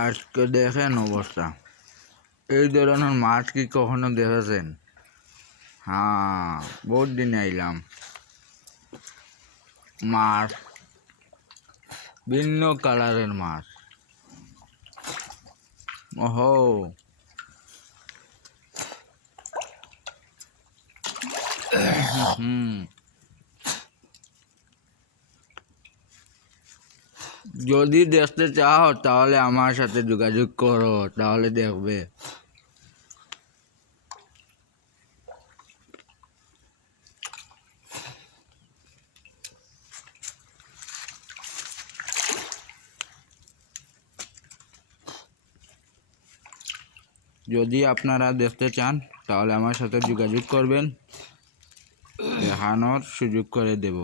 আজকে দেখেন অবস্থা, এই ধরনের মাছ কি কখনো দেখেছেন? হ্যাঁ, বহুত দিনে আইলাম। মাছ, ভিন্ন কালারের মাছ। ওহো, যদি দেখতে চাও তাহলে আমার সাথে যোগাযোগ করো, তাহলে দেখবে। যদি আপনারা দেখতে চান তাহলে আমার সাথে যোগাযোগ করবেন, দেখানোর সুযোগ করে দেব।